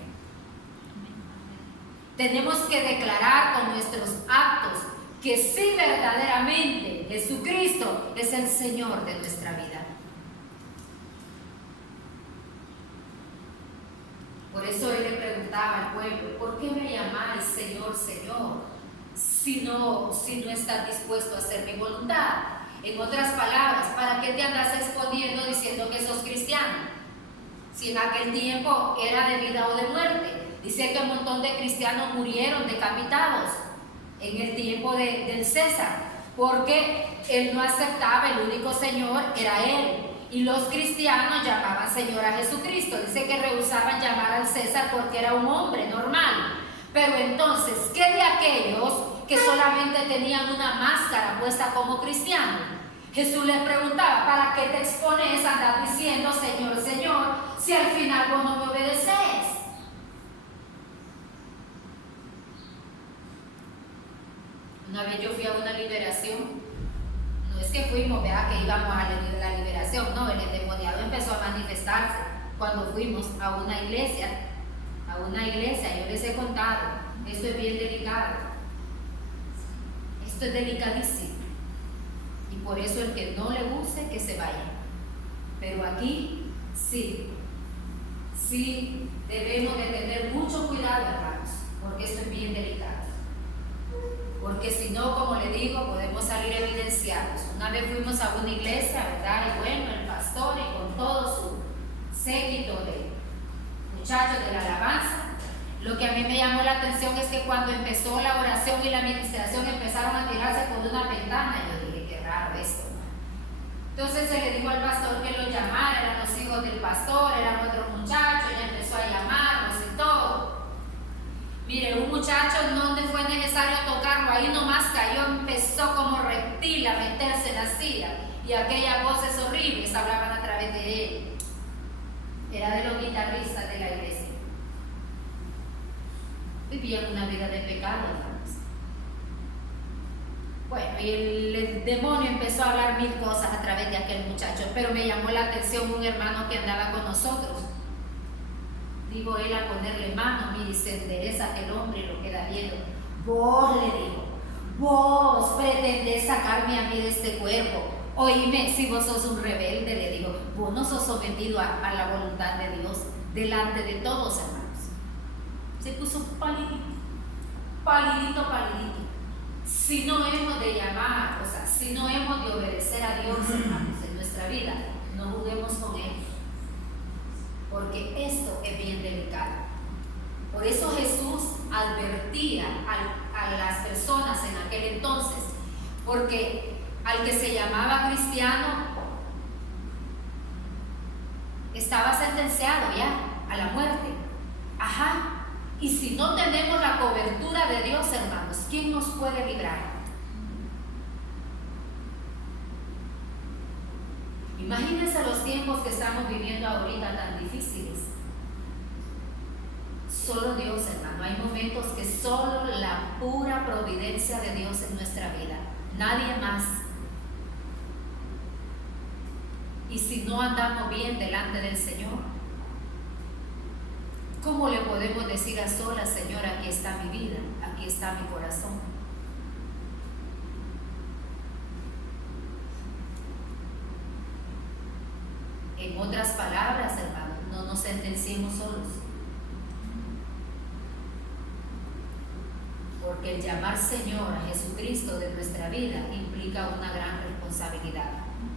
Tenemos que declarar con nuestros actos que sí, verdaderamente Jesucristo es el Señor de nuestra vida. Por eso él le preguntaba al pueblo: ¿por qué me llamáis Señor, Señor, si no estás dispuesto a hacer mi voluntad? En otras palabras, ¿para qué te andas escondiendo diciendo que sos cristiano? Si en aquel tiempo era de vida o de muerte. Dice que un montón de cristianos murieron decapitados en el tiempo del César, porque él no aceptaba, el único Señor era él. Y los cristianos llamaban Señor a Jesucristo. Dice que rehusaban llamar al César porque era un hombre normal. Pero entonces, ¿qué de aquellos que solamente tenían una máscara puesta como cristiano? Jesús les preguntaba: ¿para qué te expones a andar diciendo Señor, Señor, si al final vos no me obedeces? Una vez yo fui a una liberación. No es que fuimos, vea, que íbamos a la liberación, no, el endemoniado empezó a manifestarse cuando fuimos a una iglesia, yo les he contado, esto es bien delicado, esto es delicadísimo, y por eso el que no le guste, que se vaya. Pero aquí, sí debemos de tener mucho cuidado, hermanos, porque esto es bien delicado. Porque si no, como le digo, podemos salir evidenciados. Una vez fuimos a una iglesia, ¿verdad? Y bueno, el pastor y con todo su séquito de muchachos de la alabanza, lo que a mí me llamó la atención es que cuando empezó la oración y la administración empezaron a tirarse por una ventana. Yo dije: qué raro esto, ¿no? Entonces se le dijo al pastor que lo llamara, eran los hijos del pastor, eran otros muchachos, ya empezó a llamarlos y todo. Mire, un muchacho donde fue necesario tocarlo, ahí nomás cayó, empezó como reptil a meterse en la silla, y aquellas voces horribles hablaban a través de él. Era de los guitarristas de la iglesia. Vivían una vida de pecado, hermanos. Bueno, y el demonio empezó a hablar mil cosas a través de aquel muchacho, pero me llamó la atención un hermano que andaba con nosotros. Digo él a ponerle mano, mire, se endereza aquel hombre y lo queda viendo. Vos, le digo, vos pretendés sacarme a mí de este cuerpo. Oíme, si vos sos un rebelde, le digo, vos no sos sometido a la voluntad de Dios delante de todos, hermanos. Se puso palidito. Si no hemos de llamar, o sea, si no hemos de obedecer a Dios, hermanos, en nuestra vida, no juguemos con Él. Porque esto es bien delicado. Por eso Jesús advertía a las personas en aquel entonces, porque al que se llamaba cristiano estaba sentenciado ya a la muerte. Y si no tenemos la cobertura de Dios, hermanos, ¿quién nos puede librar? Imagínense los tiempos que estamos viviendo ahorita tan difíciles. Solo Dios, hermano. Hay momentos que solo la pura providencia de Dios en nuestra vida. Nadie más. Y si no andamos bien delante del Señor, ¿cómo le podemos decir a solas: Señor, aquí está mi vida, aquí está mi corazón? En otras palabras, hermanos, no nos sentenciemos solos. Porque el llamar Señor a Jesucristo de nuestra vida implica una gran responsabilidad.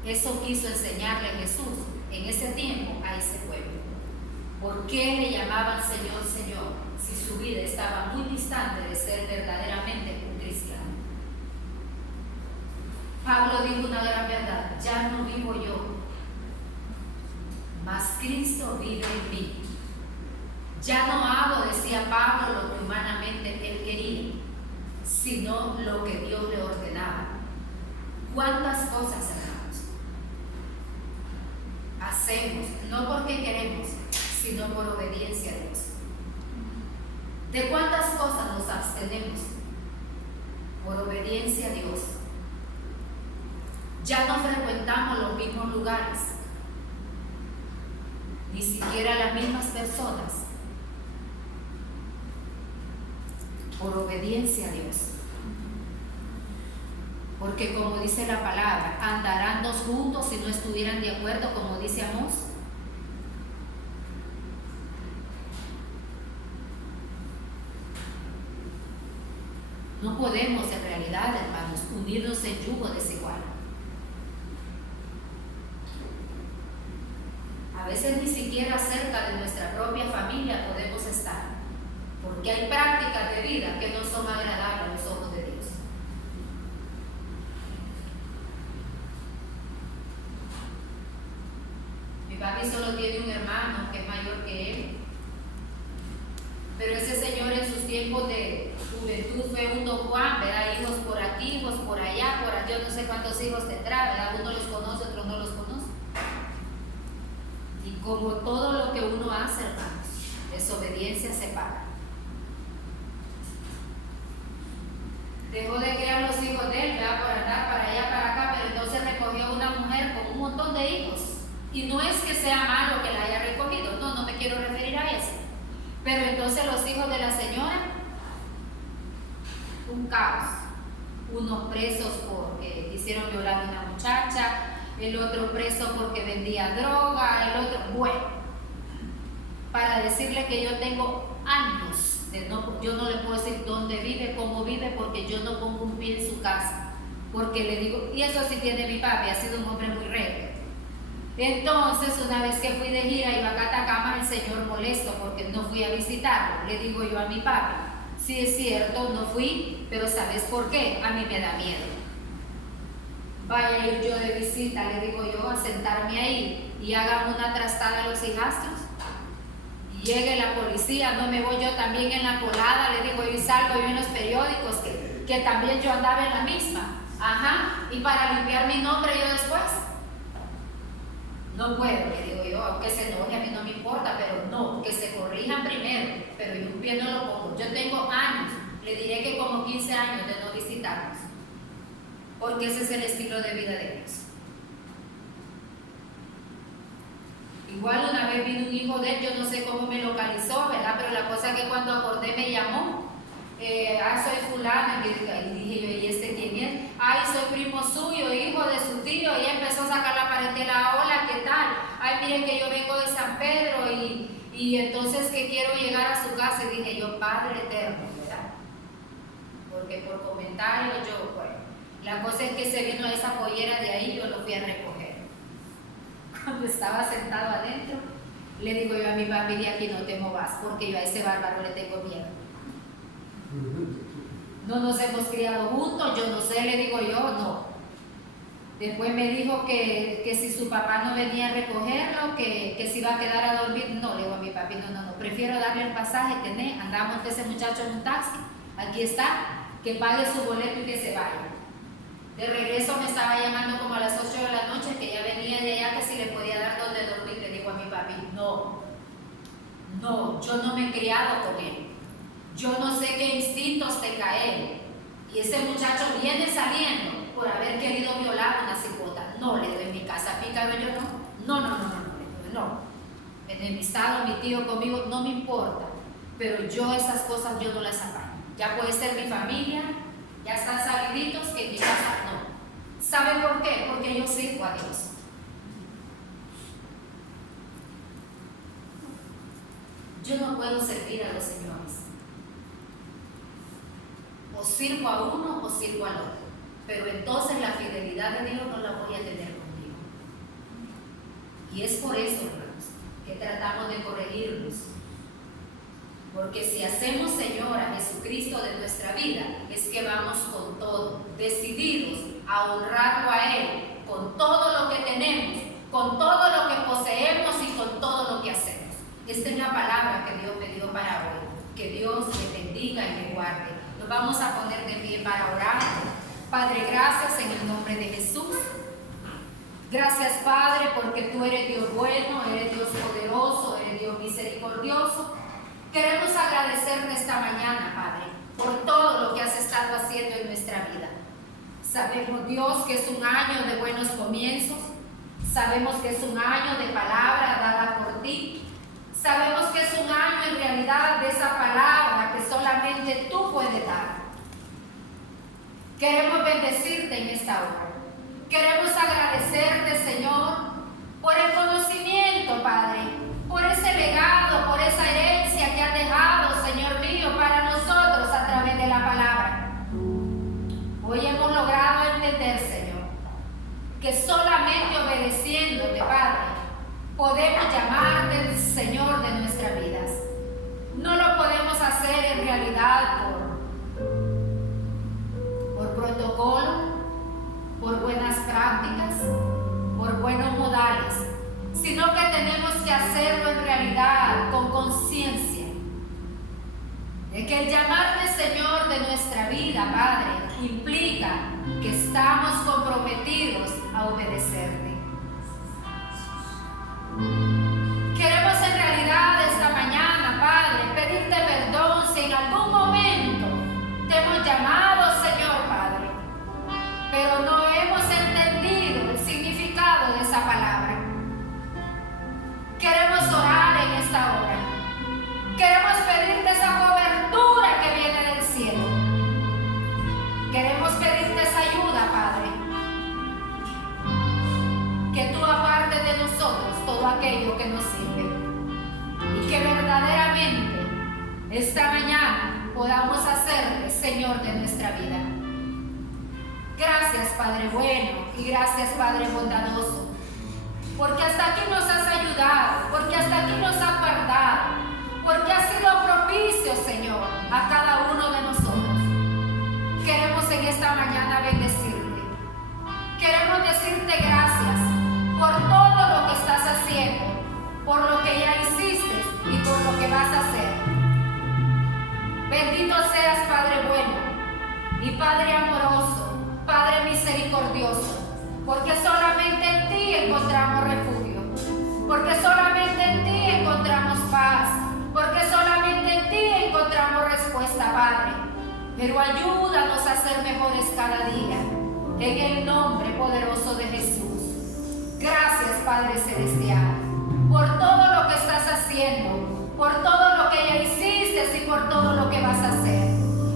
Eso quiso enseñarle Jesús en ese tiempo a ese pueblo. ¿Por qué le llamaban Señor, Señor, si su vida estaba muy distante de ser verdaderamente un cristiano? Pablo dijo una gran verdad: ya no vivo yo, mas Cristo vive en mí. Ya no hago, decía Pablo, lo que humanamente él quería, sino lo que Dios le ordenaba. ¿Cuántas cosas, hermanos, hacemos no porque queremos, sino por obediencia a Dios? ¿De cuántas cosas nos abstenemos por obediencia a Dios? Ya no frecuentamos los mismos lugares, ni siquiera las mismas personas, por obediencia a Dios. Porque como dice la palabra, andarán dos juntos si no estuvieran de acuerdo, como dice Amós. No podemos en realidad, hermanos, unirnos en yugo desigual. A veces ni siquiera cerca de nuestra propia familia podemos estar, porque hay prácticas de vida que no son agradables a los ojos de Dios. Mi papi solo tiene un hermano que es mayor que él, pero ese señor en sus tiempos de juventud fue un don Juan, ¿verdad? Hijos por aquí, hijos por allá, yo no sé cuántos hijos tendrá, ¿verdad? Uno los conoce, otro no los conoce. Y como todo lo que uno hace, hermanos, desobediencia se paga. Dejó de criar los hijos de él, ¿verdad? Por andar para allá, para acá, pero entonces recogió una mujer con un montón de hijos. Y no es que sea malo que la haya recogido, no me quiero referir a eso. Pero entonces los hijos de la señora, un caos. Unos presos porque hicieron violar a una muchacha, el otro preso porque vendía droga, el otro, bueno, para decirle que yo tengo años de yo no le puedo decir dónde vive, cómo vive, porque yo no pongo un pie en su casa, porque le digo, y eso sí tiene mi papi, ha sido un hombre muy recto. Entonces, una vez que fui de gira iba a Catacama, el señor molesto porque no fui a visitarlo, le digo yo a mi papi, sí es cierto, no fui, pero ¿sabes por qué? A mí me da miedo. Vaya a ir yo de visita, le digo yo, a sentarme ahí y hagan una trastada a los hijastros. Y llegue la policía, no me voy yo también en la colada, le digo yo, y salgo yo en los periódicos que también yo andaba en la misma. Ajá, y para limpiar mi nombre yo después. No puedo, le digo yo, aunque se enoje, a mí no me importa, pero no, que se corrijan primero, pero yo un pie no lo pongo. Yo tengo años, le diré que como 15 años de no visitarnos, porque ese es el estilo de vida de Dios. Igual una vez vino un hijo de él, yo no sé cómo me localizó, ¿verdad? Pero la cosa es que cuando acordé me llamó, soy fulana, y dije yo, ¿y este quién es? Ay, soy primo suyo, hijo de su tío, y empezó a sacar la parentela, hola, ¿qué tal? Ay, miren que yo vengo de San Pedro y entonces que quiero llegar a su casa, y dije yo, Padre eterno, ¿verdad? Porque por comentario yo, bueno, la cosa es que se vino esa pollera de ahí, yo lo fui a recoger. Cuando estaba sentado adentro, le digo yo a mi papi, de aquí no te movas, porque yo a ese bárbaro le tengo miedo. No nos hemos criado juntos, yo no sé, le digo yo, no. Después me dijo que si su papá no venía a recogerlo, que se iba a quedar a dormir. No, le digo a mi papi, no, prefiero darle el pasaje, andamos con ese muchacho en un taxi, aquí está, que pague su boleto y que se vaya. De regreso me estaba llamando como a las 8 de la noche, que ya venía de allá, que si le podía dar donde dormir. Le digo a mi papi, no, yo no me he criado con él. Yo no sé qué instintos tenga él. Y ese muchacho viene saliendo por haber querido violar una cipota. No, le digo, en mi casa pícaro yo no. Enemistado mi tío conmigo, no me importa. Pero yo esas cosas yo no las apaño. Ya puede ser mi familia, ya están saliditos, que en mi casa no. ¿Saben por qué? Porque yo sirvo a Dios. Yo no puedo servir a los señores. O sirvo a uno o sirvo al otro. Pero entonces la fidelidad de Dios no la voy a tener conmigo. Y es por eso, hermanos, que tratamos de corregirnos. Porque si hacemos Señor a Jesucristo de nuestra vida, es que vamos con todo, decididos a honrarlo a Él, con todo lo que tenemos, con todo lo que poseemos y con todo lo que hacemos. Esta es la palabra que Dios me dio para hoy. Que Dios le bendiga y le guarde. Nos vamos a poner de pie para orar. Padre, gracias en el nombre de Jesús. Gracias, Padre, porque tú eres Dios bueno, eres Dios poderoso, eres Dios misericordioso. Queremos agradecerte esta mañana, Padre, por todo lo que has estado haciendo en nuestra vida. Sabemos, Dios, que es un año de buenos comienzos. Sabemos que es un año de palabra dada por ti. Sabemos que es un año en realidad de esa palabra que solamente tú puedes dar. Queremos bendecirte en esta hora. Queremos agradecerte, Señor, por el conocimiento, Padre, por ese legado, por esa herencia que has dejado, Señor mío, para nosotros a través de la palabra. Hoy hemos logrado entender, Señor, que solamente obedeciéndote, Padre, podemos llamarte el Señor de nuestras vidas. No lo podemos hacer en realidad por protocolo, por buenas prácticas, por buenos modales, sino que tenemos que hacerlo en realidad con conciencia de que el llamarte Señor de nuestra vida, Padre, implica que estamos comprometidos a obedecerte. Queremos en realidad esta mañana, Padre, pedirte perdón si en algún momento te hemos llamado, Señor, Padre, pero no hemos entendido el significado de esa palabra. Queremos orar en esta hora. Queremos pedirte esa cobertura que viene del cielo. Queremos pedirte esa ayuda, Padre. Que tú apartes de nosotros todo aquello que nos sirve. Y que verdaderamente esta mañana podamos hacerte Señor de nuestra vida. Gracias, Padre bueno, y gracias, Padre bondadoso, porque hasta aquí nos has ayudado, porque hasta aquí nos has guardado, porque has sido propicio, Señor, a cada uno de nosotros. Queremos en esta mañana bendecirte. Queremos decirte gracias por todo lo que estás haciendo, por lo que ya hiciste y por lo que vas a hacer. Bendito seas, Padre bueno y Padre amoroso, Padre misericordioso, porque solamente en ti encontramos refugio, porque solamente en ti encontramos paz, porque solamente en ti encontramos respuesta, Padre. Pero ayúdanos a ser mejores cada día, en el nombre poderoso de Jesús. Gracias, Padre celestial, por todo lo que estás haciendo, por todo lo que ya hiciste y por todo lo que vas a hacer.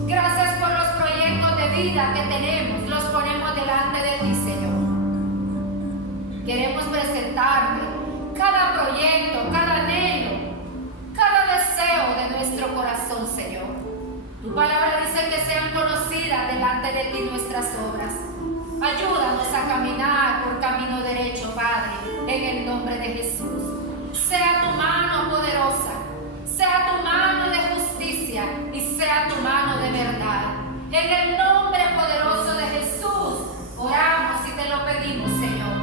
Gracias por los proyectos de vida que tenemos, los ponemos delante de ti, Señor. Queremos presentarte cada proyecto, cada anhelo, cada deseo de nuestro corazón, Señor. Tu palabra dice que sean conocidas delante de ti nuestras obras. Ayúdanos a caminar por camino derecho, Padre, en el nombre de Jesús. Sea tu mano poderosa, sea tu mano de justicia y sea tu mano de verdad. En el nombre poderoso de Jesús oramos y te lo pedimos, Señor.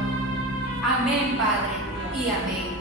Amén, Padre, y amén.